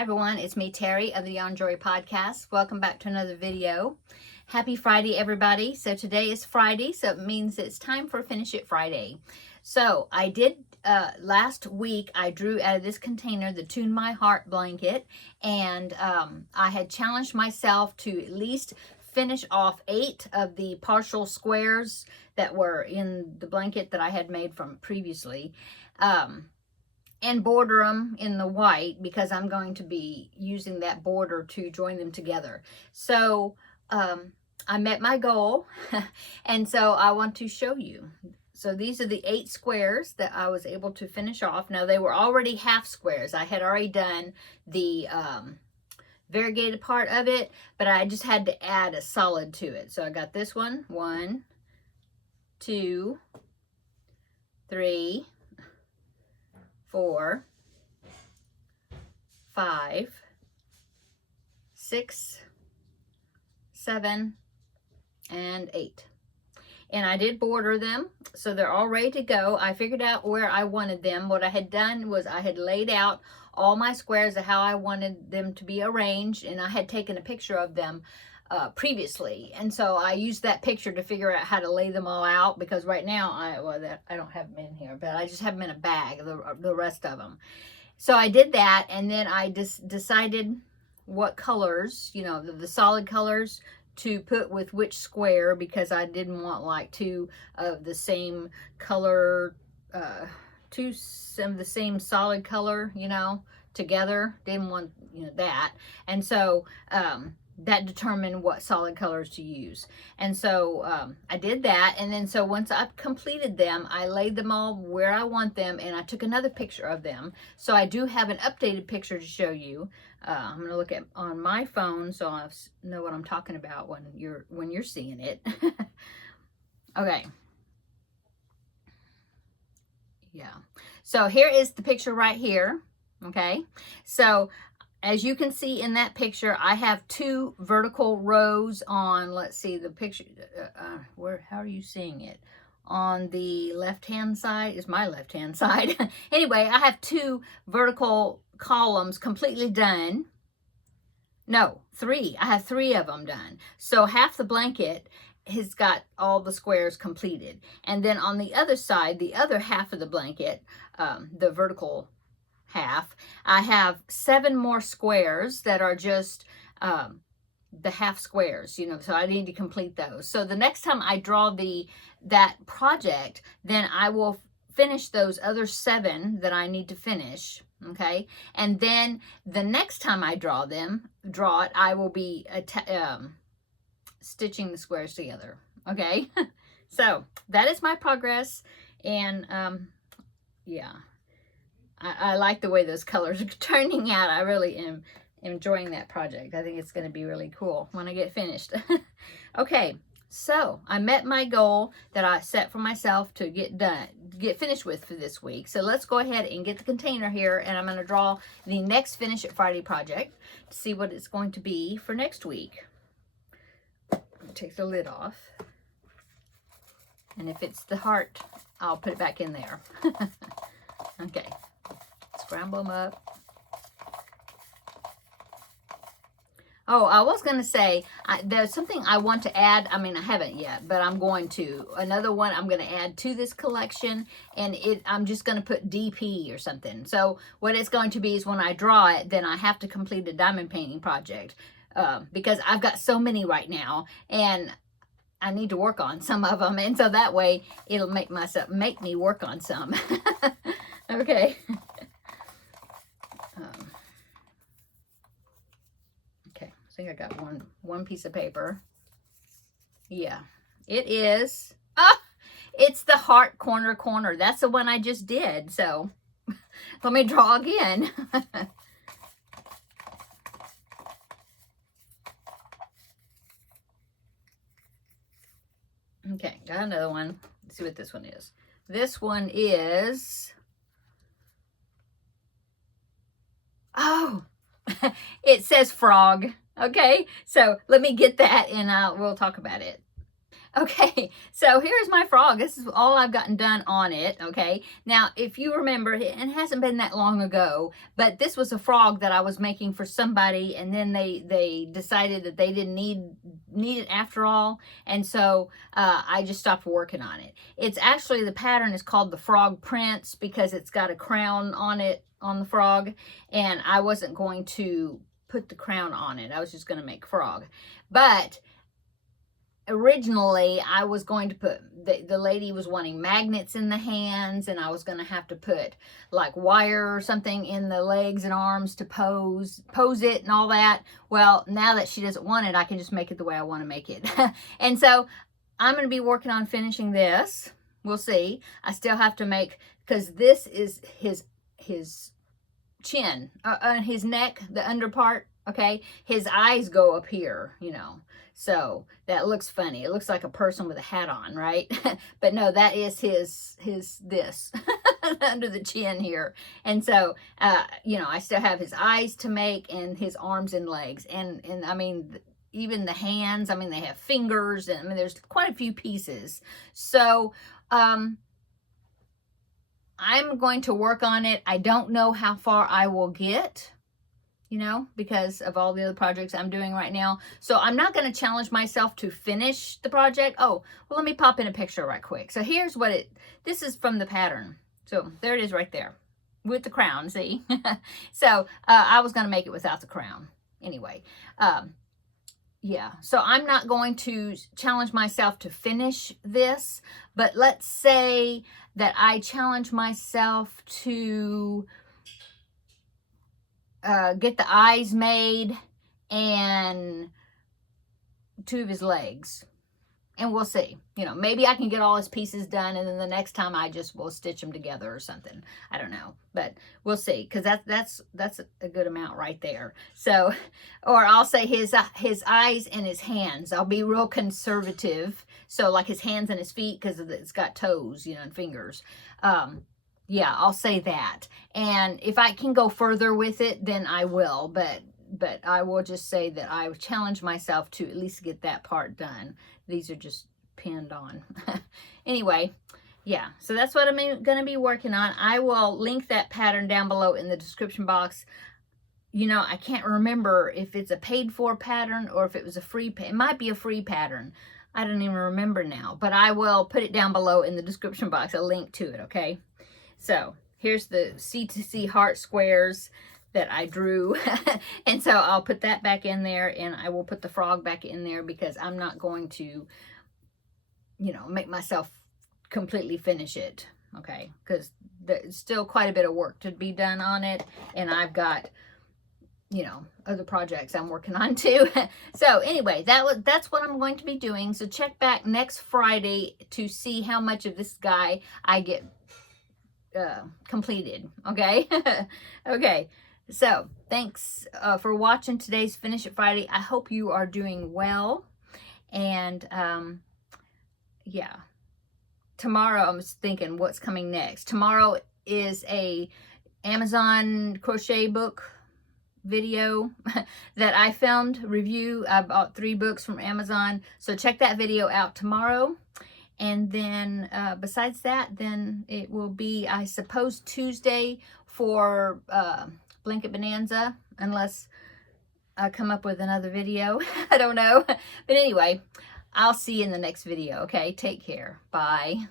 Hi everyone, it's me Terry of the Yarn Joy podcast. Welcome back to another video. Happy Friday everybody. So today is Friday, so it means it's time for Finish It Friday. So I did last week I drew out of this container the Tune My Heart blanket, and I had challenged myself to at least finish off 8 of the partial squares that were in the blanket that I had made from previously. And border them in the white because I'm going to be using that border to join them together. So I met my goal and so I want to show you. So these are the 8 squares that I was able to finish off. Now they were already half squares. I had already done the variegated part of it, but I just had to add a solid to it. So I got this one, 1, 2, 3, 4, 5, 6, 7, and 8. And I did border them, so they're all ready to go. I figured out where I wanted them. What I had done was I had laid out all my squares of how I wanted them to be arranged, and I had taken a picture of them previously, and so I used that picture to figure out how to lay them all out, because right now I don't have them in here, but I just have them in a bag, the rest of them. So I did that, and then I just decided what colors, you know, the solid colors to put with which square, because I didn't want like 2 of the same color, some of the same solid color, you know, together. Didn't want, you know, that. And so that determined what solid colors to use. And so I did that, and then so once I completed them, I laid them all where I want them, and I took another picture of them. So I do have an updated picture to show you. I'm going to look at on my phone so I know what I'm talking about when you're seeing it. Okay. Yeah. So here is the picture right here. Okay. So as you can see in that picture, I have 2 vertical rows on, let's see the picture, how are you seeing it? On the left-hand side is my left-hand side. Anyway, I have 2 vertical columns completely done. No, 3. I have 3 of them done. So half the blanket has got all the squares completed. And then on the other side, the other half of the blanket, the vertical half, I have 7 more squares that are just the half squares, you know, so I need to complete those. So the next time I draw that project, then I will finish those other 7 that I need to finish. Okay, and then the next time I draw it, I will be stitching the squares together. Okay, so that is my progress, and yeah, I like the way those colors are turning out. I really am enjoying that project. I think it's going to be really cool when I get finished. Okay, so I met my goal that I set for myself to get finished with for this week. So let's go ahead and get the container here, and I'm going to draw the next Finish It Friday project to see what it's going to be for next week. Take the lid off, and if it's the heart, I'll put it back in there. Okay, scramble them up. Oh, I was going to say, there's something I want to add. I mean, I haven't yet, but I'm going to. Another one I'm going to add to this collection, and I'm just going to put DP or something. So what it's going to be is when I draw it, then I have to complete a diamond painting project, because I've got so many right now, and I need to work on some of them. And so that way it'll make me work on some. Okay. I think I got one piece of paper. Yeah, it is. It's the heart corner. That's the one I just did. So let me draw again. Okay, got another one. Let's see what this one is. This one is, oh, it says frog. Okay, so let me get that, and we'll talk about it. Okay, so here's my frog. This is all I've gotten done on it, okay? Now, if you remember, it hasn't been that long ago, but this was a frog that I was making for somebody, and then they decided that they didn't need it after all, and so I just stopped working on it. It's actually, the pattern is called the Frog Prince because it's got a crown on it, on the frog, and I wasn't going to put the crown on it. I was just going to make frog. But originally I was going to put, the lady was wanting magnets in the hands, and I was going to have to put like wire or something in the legs and arms to pose it and all that. Well, now that she doesn't want it, I can just make it the way I want to make it. And so I'm going to be working on finishing this. We'll see. I still have to make, because this is his chin, his neck, the under part. Okay, his eyes go up here, you know, so that looks funny. It looks like a person with a hat on, right? But no, that is his this under the chin here. And so, you know, I still have his eyes to make, and his arms and legs, and I mean, even the hands. I mean, they have fingers, and I mean, there's quite a few pieces. So, I'm going to work on it. I don't know how far I will get, you know, because of all the other projects I'm doing right now. So I'm not going to challenge myself to finish the project. Oh, well, let me pop in a picture right quick. So here's what this is from the pattern. So there it is right there with the crown, see? So I was going to make it without the crown. Anyway, yeah, so I'm not going to challenge myself to finish this, but let's say that I challenge myself to get the eyes made and 2 of his legs, and we'll see. You know, maybe I can get all his pieces done, and then the next time I just will stitch them together or something. I don't know, but we'll see, because that's a good amount right there. So, or I'll say his eyes and his hands. I'll be real conservative. So like his hands and his feet, because it's got toes, you know, and fingers. Yeah, I'll say that. And if I can go further with it, then I will. But I will just say that I challenge myself to at least get that part done. These are just pinned on. Anyway, yeah, so that's what I'm going to be working on. I will link that pattern down below in the description box. You know, I can't remember if it's a paid for pattern or if it was a free, it might be a free pattern. I don't even remember now, but I will put it down below in the description box, a link to it, okay? So here's the C2C heart squares that I drew. And so I'll put that back in there, and I will put the frog back in there, because I'm not going to, you know, make myself completely finish it, okay? Because there's still quite a bit of work to be done on it, and I've got, you know, other projects I'm working on too. So anyway, that's what I'm going to be doing. So check back next Friday to see how much of this guy I get completed, okay? Okay, so thanks for watching today's Finish It Friday. I hope you are doing well, and yeah, tomorrow I'm thinking what's coming next. Tomorrow is a Amazon crochet book video that I filmed, review. I bought 3 books from Amazon, so check that video out tomorrow. And then besides that, then it will be, I suppose, Tuesday for Blanket Bonanza, unless I come up with another video. I don't know. But anyway, I'll see you in the next video, okay? Take care. Bye.